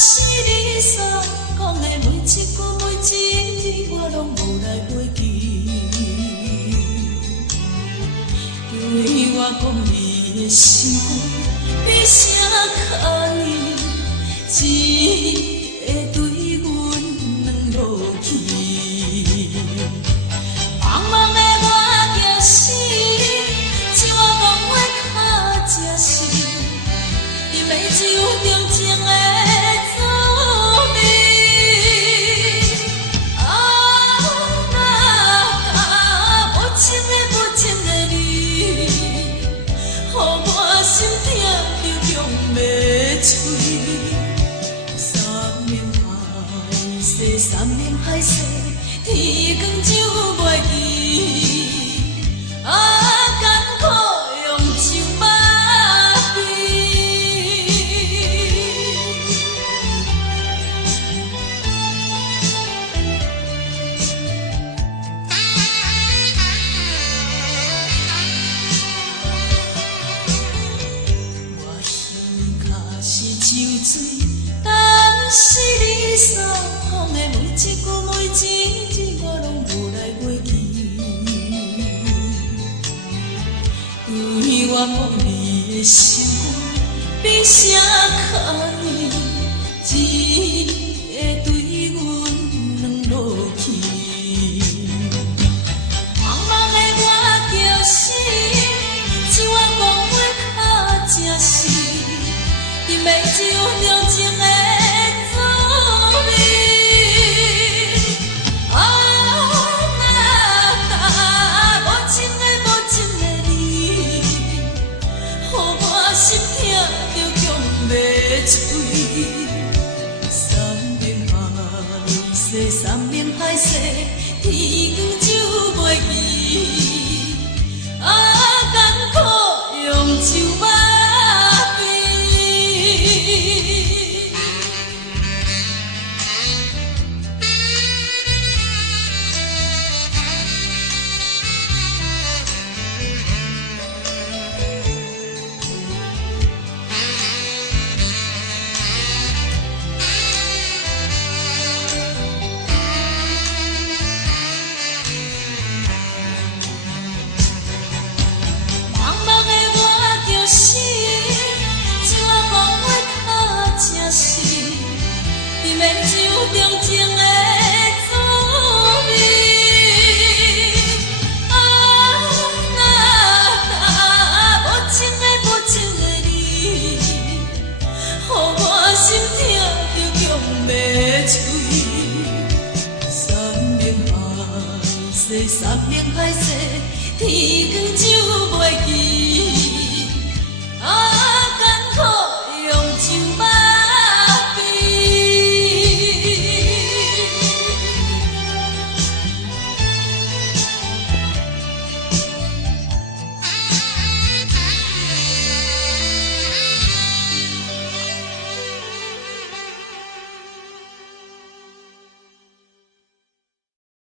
是你所讲的每一句每一字，我拢无来袂记。对我讲你的心比啥较呢？只会对阮软落去。茫茫的我惊死，像我讲话较正实，因为只有重情的。 山盟海誓，天光就袂记。艰苦用酒把悲。我耳脚是酒醉，但是你所。 每一句每一字，我拢无来袂记。对我讲你的心比啥较呢？只会对阮软落去。茫茫的我叫死，像我讲话较正实，因为只有重情的。 山盟海誓，天光就袂记。艰苦用酒把悲。重情的滋味，无情的你，予我心痛着强要碎。山盟海誓，天光。